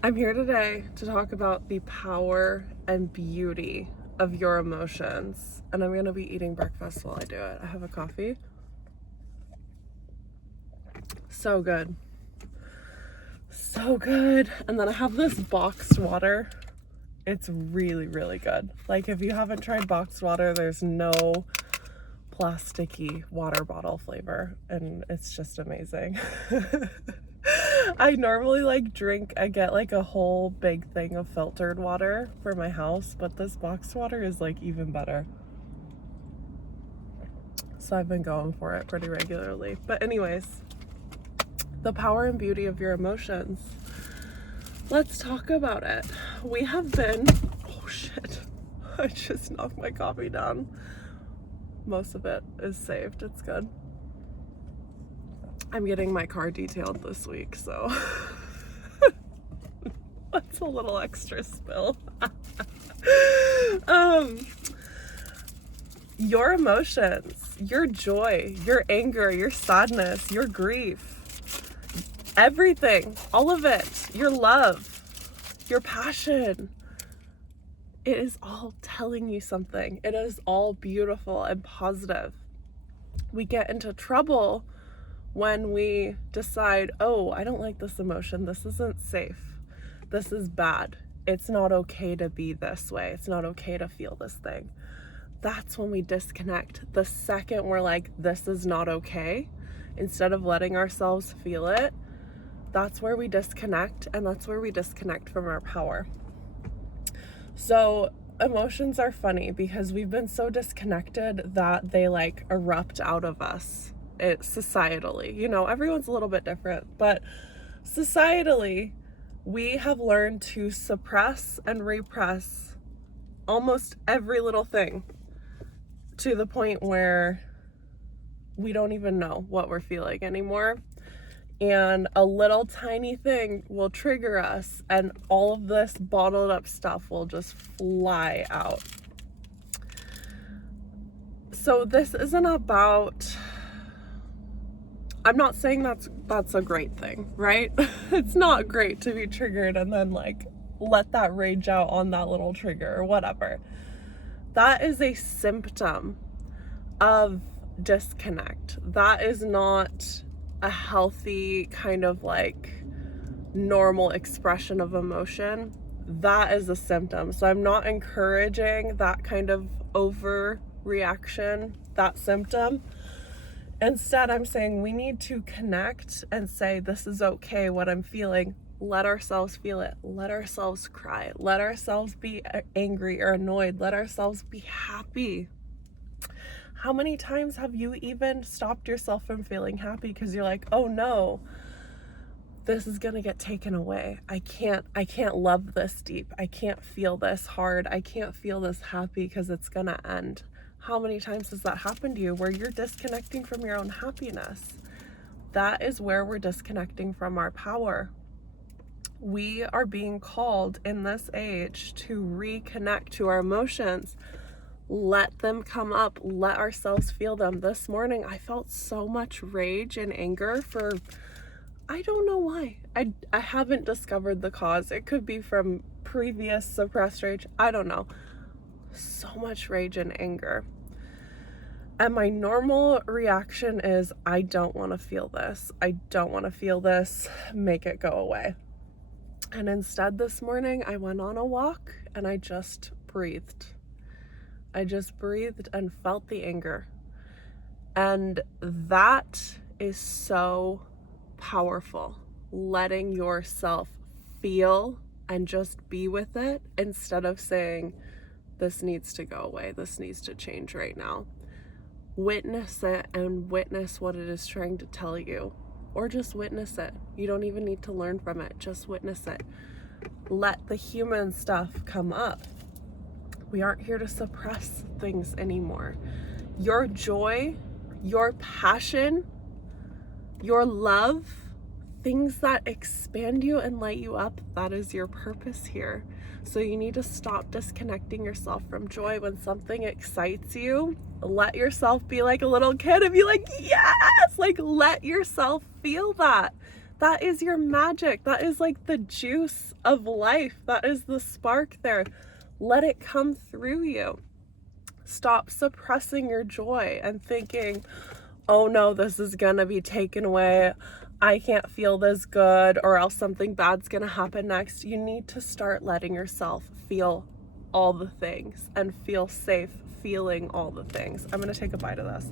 I'm here today to talk about the power and beauty of your emotions. And I'm going to be eating breakfast while I do it. I have a coffee. So good. So good. And then I have this boxed water. It's really, really good. Like, if you haven't tried boxed water, there's no plasticky water bottle flavor. And it's just amazing. I normally I get like a whole big thing of filtered water for my house, but this boxed water is like even better. So I've been going for it pretty regularly. But anyways, the power and beauty of your emotions. Let's talk about it. We have been, oh shit, I just knocked my coffee down. Most of it is saved, it's good. I'm getting my car detailed this week, so that's a little extra spill. Your emotions, your joy, your anger, your sadness, your grief, everything, all of it, your love, your passion, it is all telling you something. It is all beautiful and positive. We get into trouble when we decide, oh, I don't like this emotion. This isn't safe. This is bad. It's not okay to be this way. It's not okay to feel this thing. That's when we disconnect. The second we're like, this is not okay, instead of letting ourselves feel it, that's where we disconnect, and that's where we disconnect from our power. So emotions are funny because we've been so disconnected that they like erupt out of us. Societally, everyone's a little bit different, but societally, we have learned to suppress and repress almost every little thing to the point where we don't even know what we're feeling anymore. And a little tiny thing will trigger us, and all of this bottled up stuff will just fly out. So this isn't about, I'm not saying that's a great thing, right? It's not great to be triggered and then like let that rage out on that little trigger or whatever. That is a symptom of disconnect. That is not a healthy kind of like normal expression of emotion. That is a symptom. So I'm not encouraging that kind of overreaction, that symptom. Instead, I'm saying we need to connect and say, this is okay, what I'm feeling. Let ourselves feel it. Let ourselves cry. Let ourselves be angry or annoyed. Let ourselves be happy. How many times have you even stopped yourself from feeling happy because you're like, oh no, this is gonna get taken away. I can't love this deep. I can't feel this hard. I can't feel this happy because it's gonna end. How many times has that happened to you where you're disconnecting from your own happiness? That is where we're disconnecting from our power. We are being called in this age to reconnect to our emotions. Let them come up. Let ourselves feel them. This morning, I felt so much rage and anger for, I don't know why. I haven't discovered the cause. It could be from previous suppressed rage. I don't know. So much rage and anger. And my normal reaction is, I don't want to feel this. I don't want to feel this. Make it go away. And instead this morning, I went on a walk and I just breathed. I just breathed and felt the anger. And that is so powerful. Letting yourself feel and just be with it instead of saying, this needs to go away. This needs to change right now. Witness it and witness what it is trying to tell you, or just witness it. You don't even need to learn from it. Just witness it. Let the human stuff come up. We aren't here to suppress things anymore. Your joy, your passion, your love, things that expand you and light you up, that is your purpose here. So you need to stop disconnecting yourself from joy. When something excites you, let yourself be like a little kid and be like, yes, like let yourself feel that. That is your magic. That is like the juice of life. That is the spark there. Let it come through you. Stop suppressing your joy and thinking, oh no, this is gonna be taken away. I can't feel this good, or else something bad's gonna happen next. You need to start letting yourself feel all the things and feel safe feeling all the things. I'm gonna take a bite of this.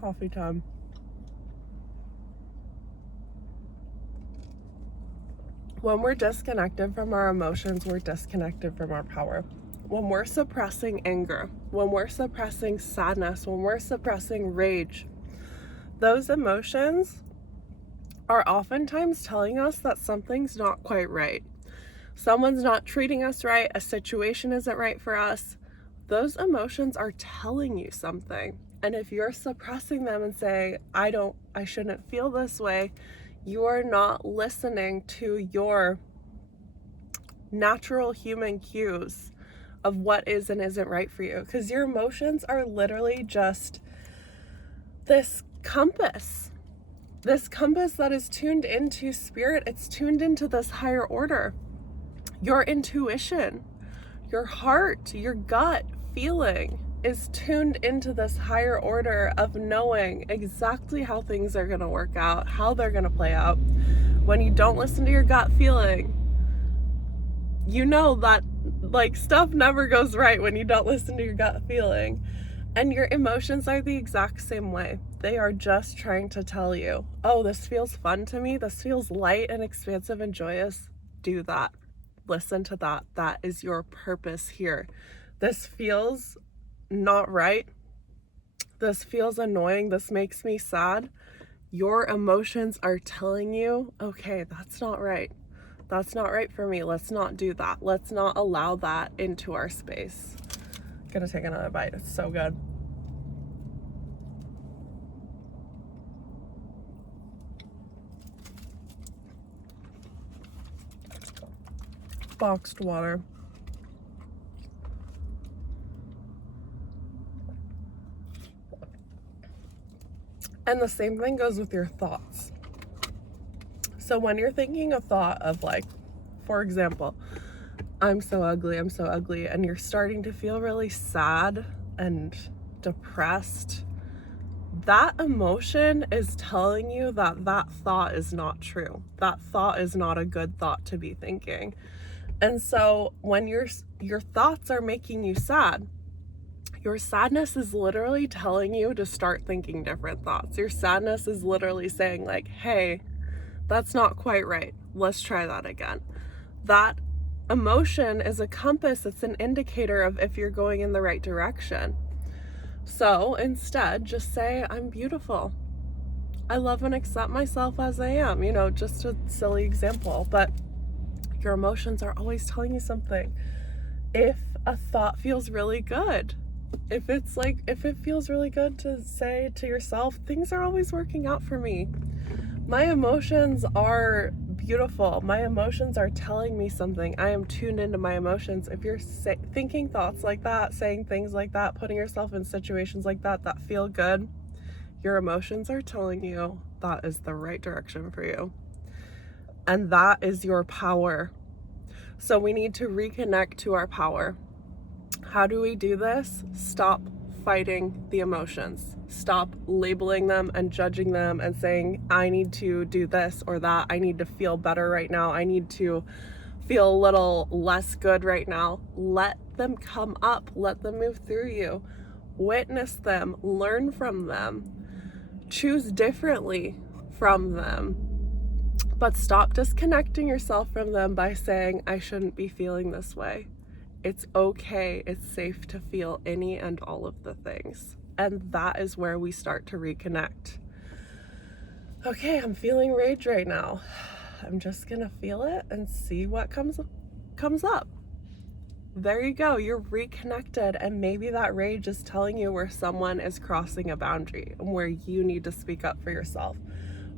Coffee time. When we're disconnected from our emotions, we're disconnected from our power. When we're suppressing anger, when we're suppressing sadness, when we're suppressing rage, those emotions are oftentimes telling us that something's not quite right. Someone's not treating us right, a situation isn't right for us. Those emotions are telling you something. And if you're suppressing them and saying, I shouldn't feel this way, you are not listening to your natural human cues of what is and isn't right for you. Because your emotions are literally just this compass that is tuned into spirit. It's tuned into this higher order. Your intuition, your heart, your gut feeling is tuned into this higher order of knowing exactly how things are going to work out, how they're going to play out. When you don't listen to your gut feeling, you know that like stuff never goes right when you don't listen to your gut feeling. And your emotions are the exact same way. They are just trying to tell you, oh, this feels fun to me. This feels light and expansive and joyous. Do that. Listen to that. That is your purpose here. This feels not right. This feels annoying. This makes me sad. Your emotions are telling you, okay, that's not right. That's not right for me. Let's not do that. Let's not allow that into our space. Gonna take another bite. It's so good. Boxed water. And the same thing goes with your thoughts. So when you're thinking a thought of like, for example, I'm so ugly, and you're starting to feel really sad and depressed, that emotion is telling you that that thought is not true. That thought is not a good thought to be thinking. And so when your thoughts are making you sad, your sadness is literally telling you to start thinking different thoughts. Your sadness is literally saying like, hey, that's not quite right. Let's try that again. That emotion is a compass. It's an indicator of if you're going in the right direction. So instead, just say, I'm beautiful. I love and accept myself as I am. You know, just a silly example, but your emotions are always telling you something. If a thought feels really good, if it feels really good to say to yourself, things are always working out for me. My emotions are beautiful. My emotions are telling me something. I am tuned into my emotions. If you're thinking thoughts like that, saying things like that, putting yourself in situations like that that feel good, your emotions are telling you that is the right direction for you. And that is your power. So we need to reconnect to our power. How do we do this? Stop fighting the emotions. Stop labeling them and judging them and saying, I need to do this or that. I need to feel better right now. I need to feel a little less good right now. Let them come up. Let them move through you. Witness them. Learn from them. Choose differently from them. But stop disconnecting yourself from them by saying, I shouldn't be feeling this way. It's okay. It's safe to feel any and all of the things. And that is where we start to reconnect. Okay, I'm feeling rage right now. I'm just gonna feel it and see what comes up. There you go. You're reconnected, and maybe that rage is telling you where someone is crossing a boundary and where you need to speak up for yourself,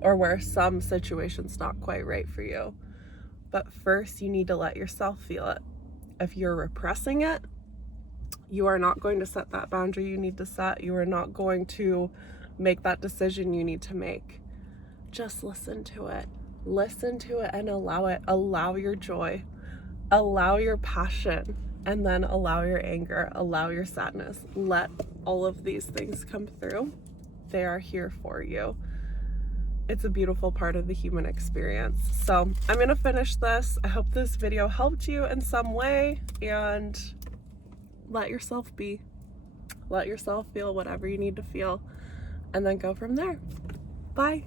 or where some situation's not quite right for you. But first, you need to let yourself feel it. If you're repressing it, You are not going to set that boundary you need to set. You are not going to make that decision you need to make. Just listen to it. Listen to it and allow it. Allow your joy. Allow your passion. And then allow your anger. Allow your sadness. Let all of these things come through. They are here for you. It's a beautiful part of the human experience. So I'm going to finish this. I hope this video helped you in some way, and let yourself be. Let yourself feel whatever you need to feel, and then go from there. Bye.